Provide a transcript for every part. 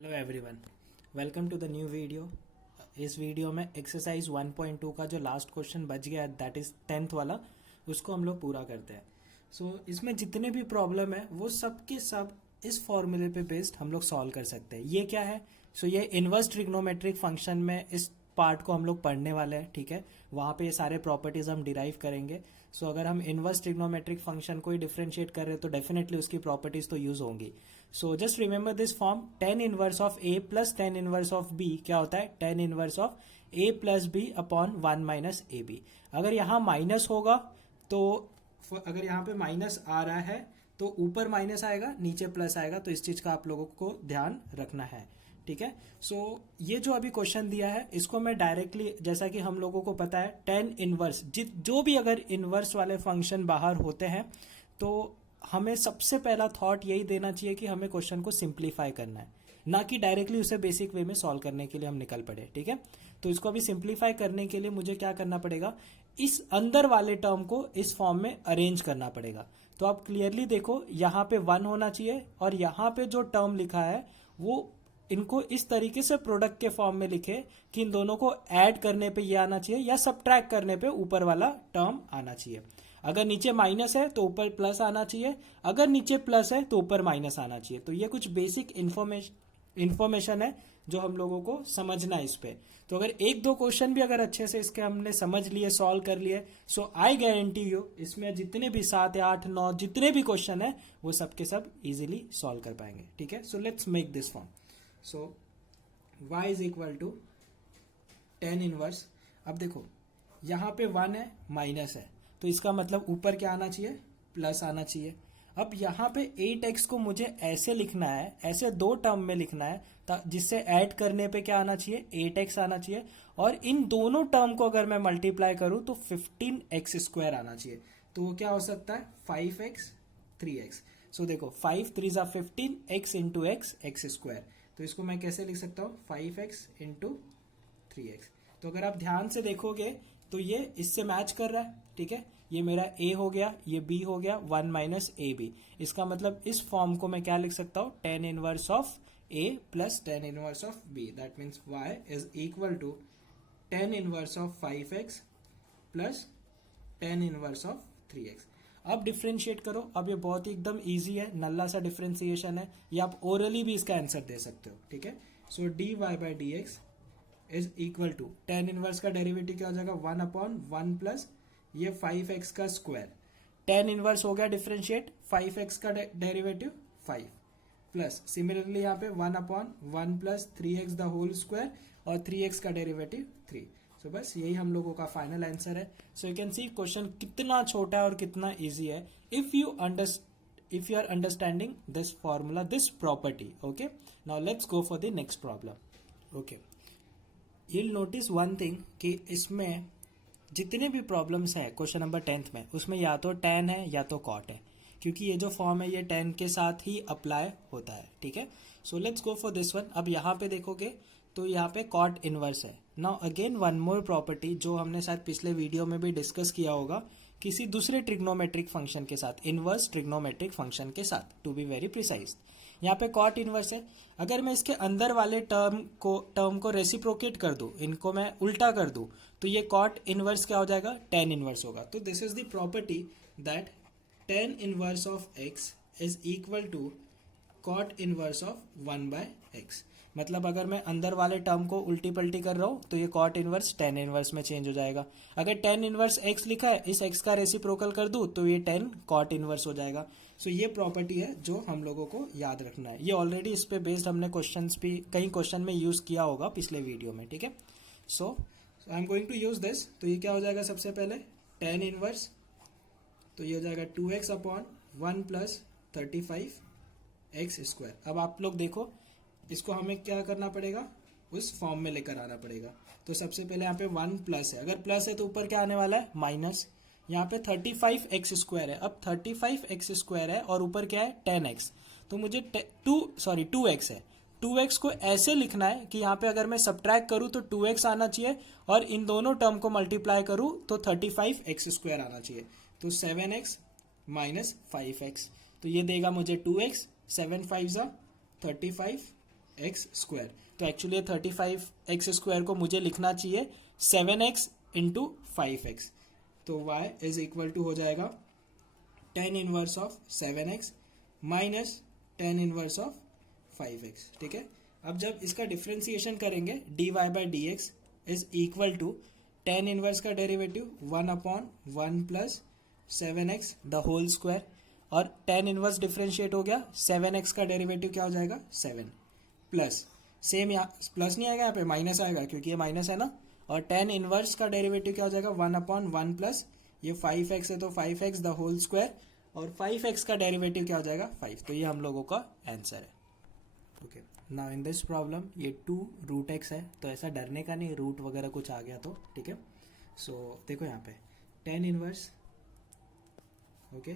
Hello everyone, welcome to the new video. इस video में exercise 1.2 का जो लास्ट क्वेश्चन बच गया है दैट इज 10th वाला, उसको हम लोग पूरा करते हैं। इसमें जितने भी प्रॉब्लम है वो सब के सब इस फॉर्मूले पे बेस्ड हम लोग सॉल्व कर सकते हैं। ये क्या है? ये इनवर्स ट्रिग्नोमेट्रिक फंक्शन में इस पार्ट को हम लोग पढ़ने वाले हैं, ठीक है। वहाँ पे ये सारे प्रॉपर्टीज हम डिराइव करेंगे। अगर हम इनवर्स ट्रिग्नोमेट्रिक फंक्शन को ही डिफरेंशिएट कर रहे हैं तो डेफिनेटली उसकी प्रॉपर्टीज तो यूज होंगी। Just remember this form, tan inverse of a plus tan inverse of b क्या होता है? tan inverse of a plus b upon 1 minus A B. अगर यहाँ माइनस होगा तो अगर यहाँ पे माइनस आ रहा है तो ऊपर माइनस आएगा, नीचे प्लस आएगा, तो इस चीज का आप लोगों को ध्यान रखना है, ठीक है। ये जो अभी क्वेश्चन दिया है इसको मैं डायरेक्टली, जैसा कि हम लोगों को पता है tan इनवर्स, जो भी अगर इनवर्स वाले फंक्शन बाहर होते हैं तो हमें सबसे पहला थॉट यही देना चाहिए कि हमें क्वेश्चन को सिंप्लीफाई करना है, ना कि डायरेक्टली उसे बेसिक वे में सॉल्व करने के लिए हम निकल पड़े, ठीक है। तो इसको अभी सिंप्लीफाई करने के लिए मुझे क्या करना पड़ेगा? इस अंदर वाले टर्म को इस फॉर्म में अरेंज करना पड़ेगा। तो आप क्लियरली देखो, यहाँ पे 1 होना चाहिए और यहाँ पे जो टर्म लिखा है वो इनको इस तरीके से प्रोडक्ट के फॉर्म में लिखे कि इन दोनों को ऐड करने पे ये आना चाहिए या सब्ट्रैक्ट करने पे ऊपर वाला टर्म आना चाहिए। अगर नीचे माइनस है तो ऊपर प्लस आना चाहिए, अगर नीचे प्लस है तो ऊपर माइनस आना चाहिए। तो ये कुछ बेसिक इंफॉर्मेशन है जो हम लोगों को समझना है इस पे। तो अगर एक दो क्वेश्चन भी अगर अच्छे से इसके हमने समझ लिए, सॉल्व कर लिए, आई गारंटी यू इसमें जितने भी 7 या 8 9 जितने भी क्वेश्चन है वो सब के सब इजीली सॉल्व कर पाएंगे, ठीक है। Let's make this form. y is equal to tan inverse. अब देखो यहाँ पे 1 है, माइनस है, तो इसका मतलब ऊपर क्या आना चाहिए? प्लस आना चाहिए। अब यहाँ पे 8x को मुझे ऐसे लिखना है, ऐसे दो टर्म में लिखना है जिससे ऐड करने पे क्या आना चाहिए? 8x आना चाहिए। और इन दोनों टर्म को अगर मैं मल्टीप्लाई करूं तो 15x स्क्वायर आना चाहिए। तो वो क्या हो सकता है? 5x 3x। देखो 5 3 जा 15, x इंटू x स्क्वायर। तो इसको मैं कैसे लिख सकता हूँ? 5x into 3x। तो अगर आप ध्यान से देखोगे तो ये इससे मैच कर रहा है, ठीक है। ये मेरा a हो गया, ये b हो गया, 1 माइनस ए बी। इसका मतलब इस फॉर्म को मैं क्या लिख सकता हूँ? tan inverse of a plus tan inverse of b। That means y is equal to tan inverse of 5x plus tan inverse of 3x। अब डिफ्रेंशिएट करो। अब ये बहुत ही एकदम इजी है, नल्ला सा डिफ्रेंशिएशन है, ये आप ओरली भी इसका आंसर दे सकते हो, ठीक है। dy by D x is equal to tan inverse का डेरिवेटिव क्या हो जाएगा? 1 अपॉन 1 प्लस ये 5x का स्क्वायर। tan इनवर्स हो गया डिफरेंशिएट, 5x का डेरिवेटिव 5 प्लस सिमिलरली यहाँ पे 1 upon 1 plus 3x the whole square और 3x का डेरिवेटिव 3। बस यही हम लोगों का फाइनल आंसर है। यू कैन सी क्वेश्चन कितना छोटा है और कितना इजी है if you are understanding this formula, this property. Okay, now let's go for the next problem. Okay, you'll notice one thing कि इसमें जितने भी प्रॉब्लम्स हैं क्वेश्चन नंबर 10th में, उसमें या तो tan है या तो cot है, क्योंकि ये जो फॉर्म है ये tan के साथ ही अप्लाई होता है, ठीक है। Let's go for this one. अब यहाँ पे देखोगे तो यहाँ पे cot इनवर्स है। Now again one more property जो हमने शायद पिछले वीडियो में भी डिस्कस किया होगा किसी दूसरे ट्रिग्नोमेट्रिक फंक्शन के साथ, इनवर्स ट्रिग्नोमेट्रिक फंक्शन के साथ, टू बी वेरी प्रिसाइज। यहाँ पे cot इनवर्स है। अगर मैं इसके अंदर वाले टर्म को रेसिप्रोकेट कर दूं, इनको मैं उल्टा कर दूं, तो ये cot इनवर्स क्या हो जाएगा? tan इनवर्स होगा। तो this is the property that tan inverse of x is equal to cot inverse of 1 by x। मतलब अगर मैं अंदर वाले टर्म को उल्टी पल्टी कर रहा हूं तो ये cot इनवर्स tan इनवर्स में चेंज हो जाएगा। अगर tan इनवर्स x लिखा है, इस x का रेसिप्रोकल कर दूं तो ये tan cot इनवर्स हो जाएगा। ये प्रॉपर्टी है जो हम लोगों को याद रखना है। ये ऑलरेडी इस पे बेस्ड हमने क्वेश्चंस भी कई क्वेश्चन में यूज किया होगा पिछले वीडियो में, ठीक है। I am going to use this. तो ये क्या हो जाएगा? सबसे पहले tan इनवर्स, तो ये हो जाएगा 2x upon 1 plus 35x square. अब आप लोग देखो, इसको हमें क्या करना पड़ेगा? उस फॉर्म में लेकर आना पड़ेगा। तो सबसे पहले यहाँ पे 1 प्लस है, अगर प्लस है तो ऊपर क्या आने वाला है? माइनस। यहाँ पे 35x स्क्वायर है। अब 35x स्क्वायर है और ऊपर क्या है? 10x। तो मुझे 2x है। 2x को ऐसे लिखना है कि यहाँ पे अगर मैं सब्ट्रैक्ट करूँ तो 2x आना चाहिए और इन दोनों टर्म को मल्टीप्लाई करूँ तो 35x स्क्वायर आना चाहिए। तो 7x माइनस 5x, तो ये देगा मुझे 2x, 7 5 जा 35 एक्स स्क्वायर। तो एक्चुअली 35x स्क्वायर को मुझे लिखना चाहिए 7x इंटू 5x। तो y इज इक्वल टू हो जाएगा tan inverse of 7x minus tan inverse of 5x। ठीक है, अब जब इसका डिफ्रेंसिएशन करेंगे dy by D x is equal to tan inverse का derivative 1/1 plus 7x the whole square, और tan इनवर्स डिफ्रेंशिएट हो गया, 7x का डेरिवेटिव क्या हो जाएगा 7 प्लस सेम, यहाँ प्लस नहीं आएगा, यहाँ पे माइनस आएगा क्योंकि ये माइनस है ना, और tan इनवर्स का डेरिवेटिव क्या हो जाएगा 1/1 प्लस ये 5x है तो 5x द होल स्क्वायर, और 5x का डेरिवेटिव क्या हो जाएगा 5। तो ये हम लोगों का आंसर है। Okay, now in this problem ये 2√x है, तो ऐसा डरने का नहीं, रूट वगैरह कुछ आ गया तो ठीक है। सो देखो यहाँ पे tan इनवर्स, ओके,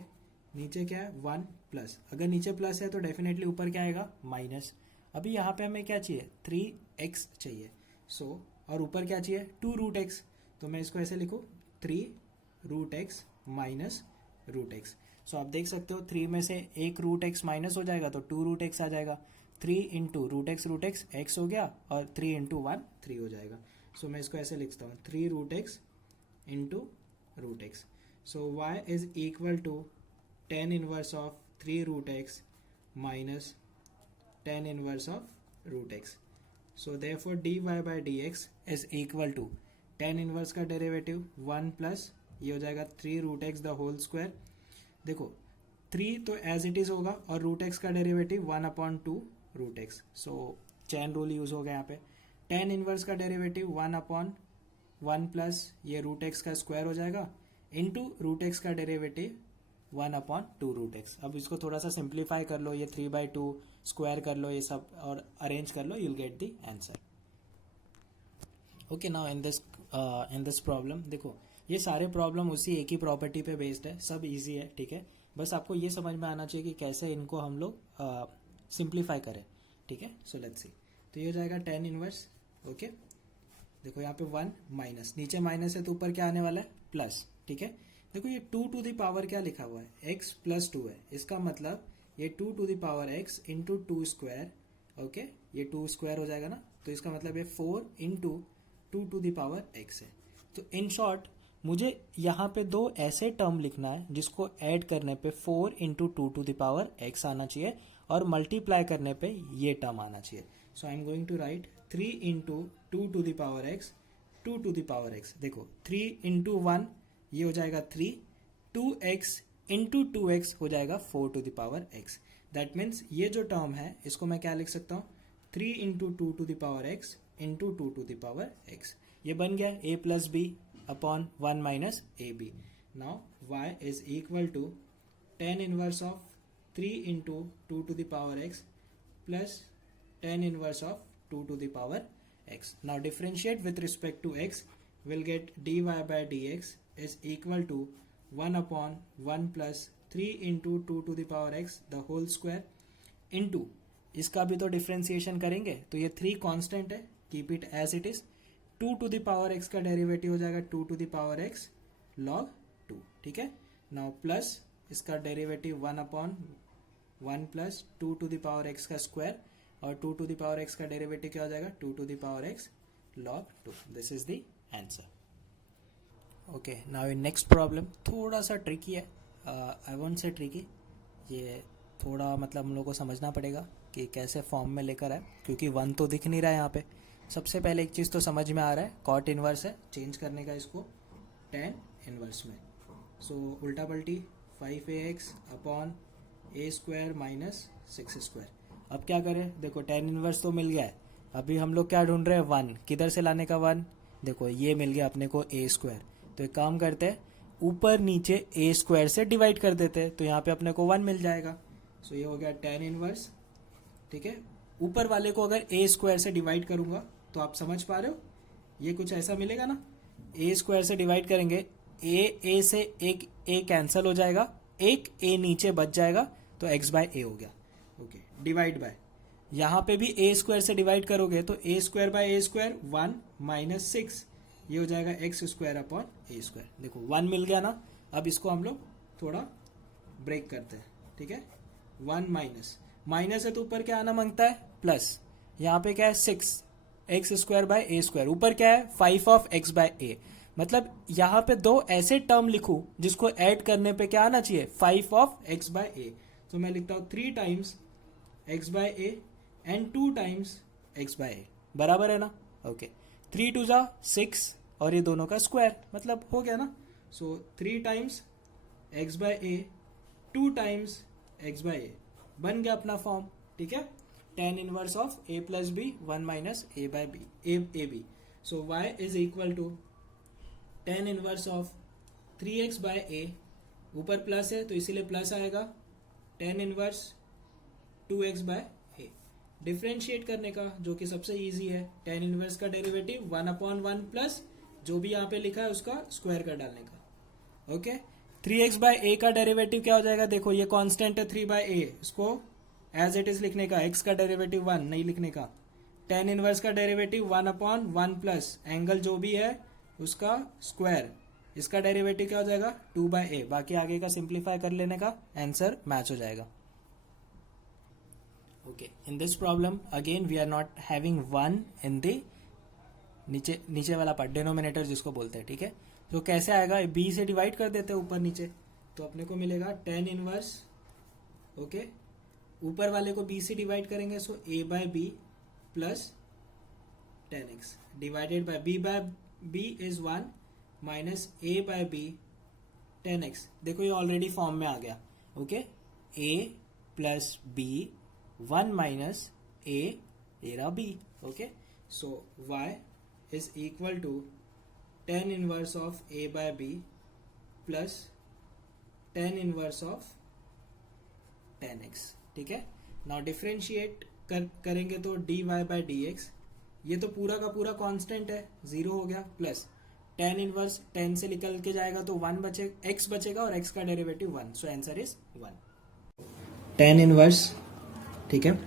नीचे क्या है 1 प्लस, अगर नीचे प्लस है तो डेफिनेटली ऊपर क्या आएगा माइनस। अभी यहाँ पे हमें क्या चाहिए 3x चाहिए, सो और ऊपर क्या चाहिए 2√x, तो मैं इसको ऐसे लिखूँ 3√x माइनस √x। सो आप देख सकते हो 3 में से एक √x माइनस हो जाएगा तो 2√x आ जाएगा, 3 इंटू √x x हो गया, और 3 इंटू 1 3 हो जाएगा। सो मैं इसको ऐसे लिखता हूँ 3√x into √x। So y is equal to tan inverse of 3√x minus tan inverse of √x. So therefore dy by dx is equal to tan inverse का डेरिवेटिव 1 प्लस ये हो जाएगा 3√x द होल स्क्वायर। देखो 3 तो as it is होगा, और √x का derivative 1/2√x। सो chain rule use हो गया यहाँ पे। tan इनवर्स का डेरिवेटिव 1/1 प्लस ये √x का स्क्वायर हो जाएगा इंटू √x का डेरिवेटिव 1/2√x। अब इसको थोड़ा सा सिंप्लीफाई कर लो, ये 3/2 स्क्वायर कर लो, ये सब और अरेंज कर लो, you'll get the answer. Okay, now in this problem देखो ये सारे प्रॉब्लम उसी एक ही प्रॉपर्टी पे बेस्ड है, सब इजी है। ठीक है, बस आपको ये समझ में आना चाहिए कि कैसे इनको हम लोग सिंप्लीफाई करें। ठीक है, सो लेट्स सी। तो ये हो जाएगा tan इनवर्स। ओके, देखो यहाँ पे 1 माइनस, नीचे माइनस है तो ऊपर क्या आने वाला है प्लस। ठीक है, देखो ये 2 टू द पावर क्या लिखा हुआ है x प्लस 2 है, इसका मतलब ये 2 to the power x into 2 square. Okay, ये 2 स्क्वायर हो जाएगा ना, तो इसका मतलब ये 4 into 2 to the power x है। तो इन शॉर्ट मुझे यहाँ पे दो ऐसे टर्म लिखना है जिसको ऐड करने पे 4 into 2 to the power x आना चाहिए, और मल्टीप्लाई करने पे ये टर्म आना चाहिए। So I am going to write 3 into 2 to the power x 2 to the power x। देखो 3 इंटू 1 ये हो जाएगा 3, 2x इंटू 2x हो जाएगा 4 to the power x। That means ये जो टर्म है इसको मैं क्या लिख सकता हूँ 3 into 2 to the power x into 2 to the power x। ये बन गया a plus B upon 1 minus A B. Now y is equal to tan inverse of 3 into 2 to the power x plus tan inverse of 2 to the power x। Now differentiate with respect to x, will get dy by dx is equal to 1/1 plus 3 into 2 to the power x the whole square into, इसका भी तो differentiation करेंगे तो ये 3 constant है, keep it as it is. 2 to the power x का derivative हो जाएगा 2 to the power x log 2। ठीक है, नाउ प्लस इसका derivative 1/1 plus 2 to the power x का स्क्वायर, और 2 टू द पावर x का डेरिवेटिव क्या हो जाएगा 2 to the power x log 2। This is the answer. Okay, now in next problem थोड़ा सा ट्रिकी है, आई वोंट से ट्रिकी, ये थोड़ा मतलब हम लोग को समझना पड़ेगा कि कैसे फॉर्म में लेकर आए, क्योंकि 1 तो दिख नहीं रहा है यहाँ पे। सबसे पहले एक चीज़ तो समझ में आ रहा है, कॉट इनवर्स है, चेंज करने का इसको tan इनवर्स में। सो उल्टा पल्टी 5ax upon a square minus 6 square. अब क्या करें, देखो tan इनवर्स तो मिल गया है, अभी हम लोग क्या ढूंढ रहे हैं 1, किधर से लाने का 1, देखो ये मिल गया अपने को a स्क्वायर। तो एक काम करते हैं ऊपर नीचे a स्क्वायर से डिवाइड कर देते हैं, तो यहाँ पे अपने को 1 मिल जाएगा। सो ये हो गया tan इनवर्स। ठीक है, ऊपर वाले को अगर a स्क्वायर से डिवाइड करूंगा तो आप समझ पा रहे हो ये कुछ ऐसा मिलेगा ना, a स्क्वायर से डिवाइड करेंगे a से एक a कैंसिल हो जाएगा, एक a नीचे बच जाएगा, तो x बाय a हो गया। ओके, डिवाइड बाय यहाँ पे भी a स्क्वायर से डिवाइड करोगे तो a square by a square 1 minus 6, ये हो जाएगा x square upon a square. देखो 1 मिल गया ना, अब इसको हम लोग थोड़ा ब्रेक करते हैं। ठीक है, 1 माइनस है तो ऊपर क्या आना मांगता है प्लस, यहाँ पे क्या है 6 x square by A square, ऊपर क्या है 5 ऑफ एक्स बाय ए। मतलब यहाँ पे दो ऐसे टर्म लिखूं जिसको ऐड करने पे क्या आना चाहिए 5 ऑफ एक्स बाय ए। तो मैं लिखता हूँ 3 times x by a and 2 times x by a, बराबर है ना। ओके 3 टू जा 6 और ये दोनों का स्क्वायर, मतलब हो गया ना। So 3 times x by a 2 times x by a, बन गया अपना फॉर्म, ठीक है। tan inverse of a plus b 1 minus a by b a b. So y is equal to tan inverse of 3x by a, ऊपर plus है तो इसीलिए plus आएगा, tan inverse 2x by a. Differentiate करने का जो कि सबसे इजी है, tan इनवर्स का डेरिवेटिव 1/1 प्लस जो भी यहाँ पे लिखा है उसका स्क्वायर कर डालने का। ओके 3x बाय ए का डेरिवेटिव क्या हो जाएगा, देखो ये कांस्टेंट है 3 बाय ए, इसको एज इट इज लिखने का, x का डेरिवेटिव 1 नहीं लिखने का, tan इनवर्स का डेरिवेटिव 1/1 प्लस एंगल जो भी है उसका स्क्वायर, इसका डेरिवेटिव क्या हो जाएगा 2 बाय ए। बाकी आगे का सिंप्लीफाई कर लेने का, आंसर मैच हो जाएगा। Okay in this problem again we are not having 1 in the नीचे वाला पार्ट, डिनोमिनेटर जिसको बोलते हैं, ठीक है। तो कैसे आएगा, b से डिवाइड कर देते हैं ऊपर नीचे, तो अपने को मिलेगा tan इनवर्स, ओके ऊपर वाले को b से डिवाइड करेंगे, so a by B plus tan x divided by b is 1 minus a by B tan x। देखो ये ऑलरेडी फॉर्म में आ गया, okay a plus b 1 minus a एरा b, okay so y is equal to tan inverse of a by b plus tan inverse of tan x, ठीक है। Now differentiate करेंगे तो dy बाय dx, ये तो पूरा का पूरा कांस्टेंट है, 0 हो गया, प्लस tan इनवर्स 10 से निकल के जाएगा तो 1 x बचेगा और x का derivative 1, so answer is 1। tan inverse, ठीक है।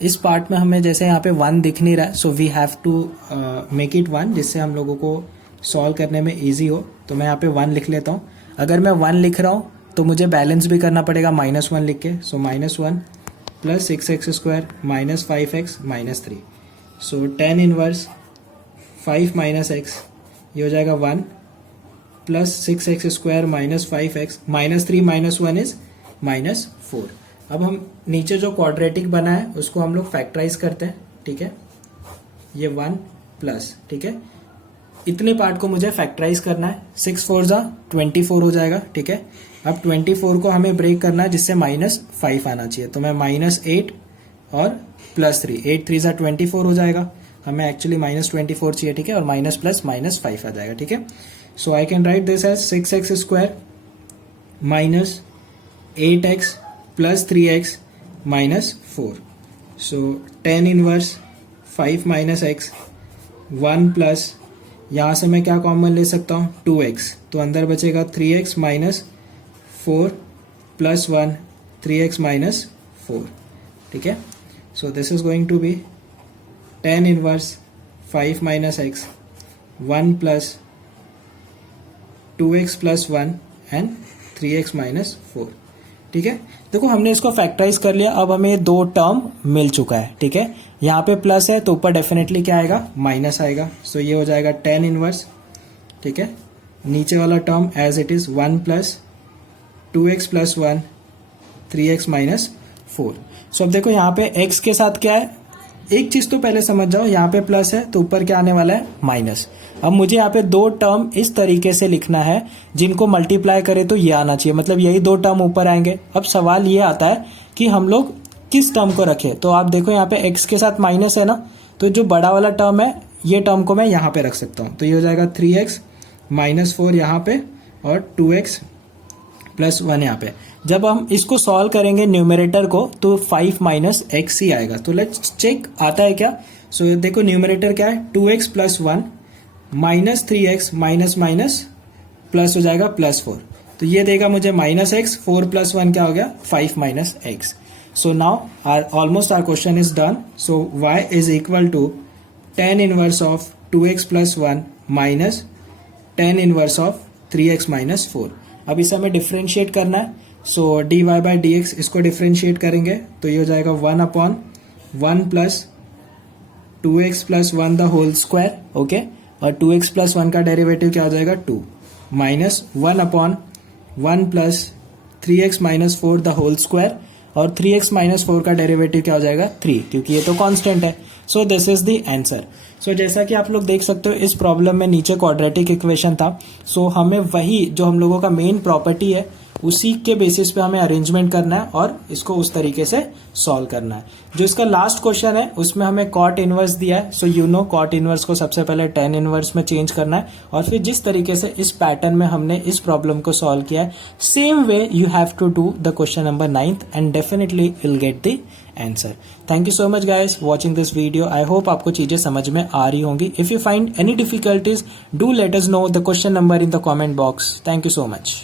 इस पार्ट में हमें जैसे यहाँ पे 1 दिख नहीं रहा है, so we have to make it 1 जिससे हम लोगों को सॉल्व करने में इजी हो। तो मैं यहाँ पे 1 लिख लेता हूँ। अगर मैं 1 लिख रहा हूँ तो मुझे बैलेंस भी करना पड़ेगा -1 लिख के, सो -1 plus 6x square minus 5x minus 3, सो tan इनवर्स 5 माइनस x ये हो जाएगा 1 plus 6x square minus 5x minus 3 minus 1 is -4। अब हम नीचे जो क्वाड्रेटिक बना है उसको हम लोग फैक्टराइज करते हैं, ठीक है। ये 1 प्लस, ठीक है, इतने पार्ट को मुझे फैक्टराइज करना है, 6 4 जा 24 हो जाएगा, ठीक है। अब 24 को हमें ब्रेक करना है जिससे -5 आना चाहिए, तो मैं -8 और +3, 8 3 जा 24 हो जाएगा, हमें एक्चुअली -24 चाहिए, ठीक है, और माइनस प्लस -5 आ जाएगा, ठीक है। So I can write this as 6x square minus 8x plus 3x minus 4, so tan inverse 5 minus x 1 plus, यहाँ से मैं क्या कॉमन ले सकता हूँ 2x, तो अंदर बचेगा 3x minus 4 plus 1 3x minus 4, ठीक है। So this is going to be tan inverse 5 minus x 1 plus 2x plus 1 and 3x minus 4, ठीक है। देखो हमने इसको फैक्टराइज कर लिया, अब हमें 2 टर्म मिल चुका है, ठीक है। यहाँ पे प्लस है तो ऊपर डेफिनेटली क्या आएगा माइनस आएगा, सो ये हो जाएगा tan इनवर्स, ठीक है। नीचे वाला term as it is 1 plus 2x plus 1 3x minus 4। So अब देखो यहाँ पे x के साथ क्या है, एक चीज तो पहले समझ जाओ, यहाँ पे प्लस है तो ऊपर क्या आने वाला है माइनस। अब मुझे यहाँ पे 2 टर्म इस तरीके से लिखना है जिनको मल्टीप्लाई करे तो ये आना चाहिए, मतलब यही 2 टर्म ऊपर आएंगे। अब सवाल ये आता है कि हम लोग किस टर्म को रखें, तो आप देखो यहाँ पे x के साथ माइनस है ना, तो जो बड़ा वाला टर्म है ये टर्म को मैं यहाँ पे रख सकता हूँ, तो ये हो जाएगा 3x माइनस 4 यहाँ पे और 2x प्लस 1 यहाँ पे। जब हम इसको सॉल्व करेंगे न्यूमरेटर को तो 5 माइनस x ही आएगा, तो लेट्स चेक आता है क्या। सो देखो न्यूमरेटर क्या है 2x plus 1 minus 3x minus minus plus हो जाएगा +4, तो ये देगा मुझे -x, 4 प्लस 1 क्या हो गया 5 minus x। So now almost our question is done. So y is equal to tan inverse of 2x plus 1 minus tan inverse of 3x minus 4। अब इसे हमें डिफ्रेंशिएट करना है, सो dy बाई dx इसको differentiate करेंगे तो ये हो जाएगा 1/1 plus 2x plus 1 the whole square, okay, और 2x प्लस 1 का डेरिवेटिव क्या हो जाएगा 2 minus 1 upon 1 plus 3x minus 4 the whole square, और 3x माइनस 4 का डेरिवेटिव क्या हो जाएगा 3, क्योंकि ये तो कांस्टेंट है. So this is the answer. So जैसा कि आप लोग देख सकते हो इस प्रॉब्लम में नीचे क्वाड्रेटिक इक्वेशन था. सो हमें वही जो हम लोगों का मेन प्रॉपर्टी है उसी के बेसिस पे हमें अरेंजमेंट करना है और इसको उस तरीके से सॉल्व करना है. जो इसका लास्ट क्वेश्चन है उसमें हमें कॉट इनवर्स दिया है. So you know cot inverse को सबसे पहले टेन इनवर्स में चेंज करना है और फिर जिस तरीके से इस पैटर्न में हमने इस प्रॉब्लम को सॉल्व किया है same way you have to do the question number 9th and definitely will get the answer. Thank you so much guys watching this video. I hope आपको चीजें समझ में आ रही होंगी. If you find any difficulties do let us know the question number in the comment box. Thank you so much.